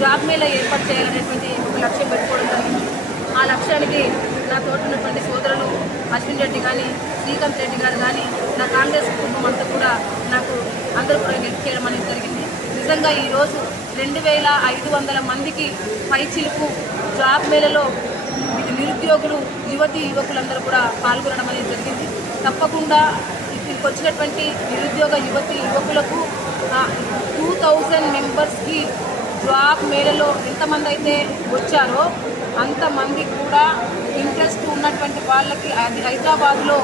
Job Mela ఏర్పాటు చేయాలనేటువంటి ఒక లక్ష్యం పెట్టుకోవడం జరిగింది. ఆ లక్ష్యానికి నా తోటి ఉన్నటువంటి సోదరులు అశ్విన్ రెడ్డి కానీ శ్రీకాంత్ రెడ్డి గారు కానీ నా కాంగ్రెస్ కుటుంబం అంతా కూడా నాకు అందరూ కూడా హెల్ప్ చేయడం అనేది జరిగింది. నిజంగా ఈరోజు రెండు వేల ఐదు వందల మందికి పైచిలుకు జాబ్ మేళలో ఇది నిరుద్యోగులు యువతి యువకులందరూ కూడా పాల్గొనడం అనేది జరిగింది. తప్పకుండా ఇక్కడికి వచ్చినటువంటి నిరుద్యోగ యువతి యువకులకు టూ థౌజండ్ మెంబర్స్కి జాబ్ మేళలో ఎంతమంది అయితే వచ్చారో అంతమంది కూడా ఇంట్రెస్ట్ ఉన్నటువంటి వాళ్ళకి అది హైదరాబాద్లో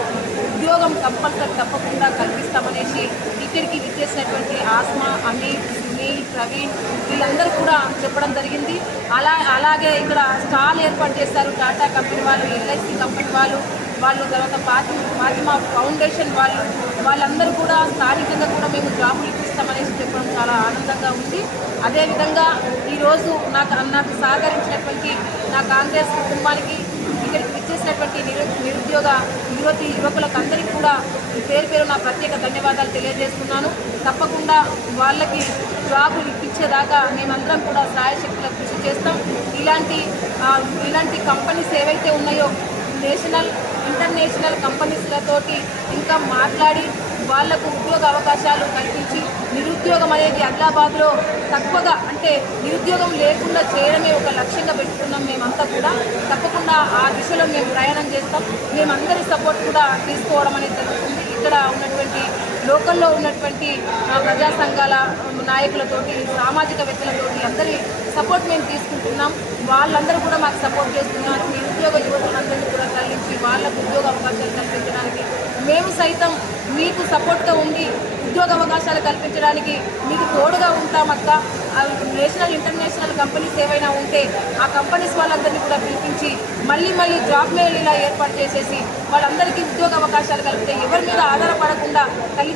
ఉద్యోగం కంపల్సరీ తప్పకుండా కల్పిస్తామనేసి ఇక్కడికి విచ్చేసినటువంటి ఆస్మా అమీర్ సునీల్ ప్రవీణ్ వీళ్ళందరూ కూడా చెప్పడం జరిగింది. అలా అలాగే ఇక్కడ స్టాల్ ఏర్పాటు చేశారు టాటా కంపెనీ వాళ్ళు ఎల్ఐసి కంపెనీ వాళ్ళు వాళ్ళు తర్వాత పాతి ఫాతిమా ఫౌండేషన్ వాళ్ళు వాళ్ళందరూ కూడా స్థానికంగా కూడా మేము జాబులు ఇప్పిస్తామనేసి చెప్పడం చాలా ఆనందంగా ఉంది. అదేవిధంగా ఈరోజు నాకు నాకు సహకరించినటువంటి నా కాంగ్రెస్ కుటుంబానికి ఇక్కడికి విచ్చేసినటువంటి నిరు నిరుద్యోగ యువతి యువకులకు అందరికీ కూడా పేరు పేరు నా ప్రత్యేక ధన్యవాదాలు తెలియజేస్తున్నాను. తప్పకుండా వాళ్ళకి జాబులు ఇప్పించేదాకా మేమందరం కూడా సాయశక్తుల కృషి చేస్తాం. ఇలాంటి ఇలాంటి కంపెనీస్ ఏవైతే ఉన్నాయో నేషనల్ ఇంటర్నేషనల్ కంపెనీస్లతోటి ఇంకా మాట్లాడి వాళ్ళకు ఉద్యోగ అవకాశాలు కల్పించి నిరుద్యోగం అనేది ఆదిలాబాద్లో తక్కువగా అంటే నిరుద్యోగం లేకుండా చేయడమే ఒక లక్ష్యంగా పెట్టుకున్నాం మేమంతా కూడా. తప్పకుండా ఆ దిశలో మేము ప్రయాణం చేస్తాం. మేమందరి సపోర్ట్ కూడా తీసుకోవడం అనేది జరుగుతుంది. ఇక్కడ ఉన్నటువంటి లోకల్లో ఉన్నటువంటి ప్రజా సంఘాల నాయకులతోటి సామాజికవేత్తలతోటి అందరి సపోర్ట్ మేము తీసుకుంటున్నాం. వాళ్ళందరూ కూడా మాకు సపోర్ట్ చేస్తున్నారు. నిరుద్యోగ యువతులందరినీ కూడా కలిగించి వాళ్ళకు ఉద్యోగ అవకాశాలు కల్పించడానికి మేము సైతం మీకు సపోర్ట్గా ఉండి ఉద్యోగ అవకాశాలు కల్పించడానికి మీకు తోడుగా ఉంటామక్క నేషనల్ ఇంటర్నేషనల్ కంపెనీస్ ఏవైనా ఉంటే ఆ కంపెనీస్ వాళ్ళందరినీ కూడా పిలిపించి మళ్ళీ మళ్ళీ జాబ్ మేళ ఇలా ఏర్పాటు చేసేసి వాళ్ళందరికీ ఉద్యోగ అవకాశాలు కలిపితే ఎవరి మీద ఆధారపడకుండా తల్లిదండ్రులు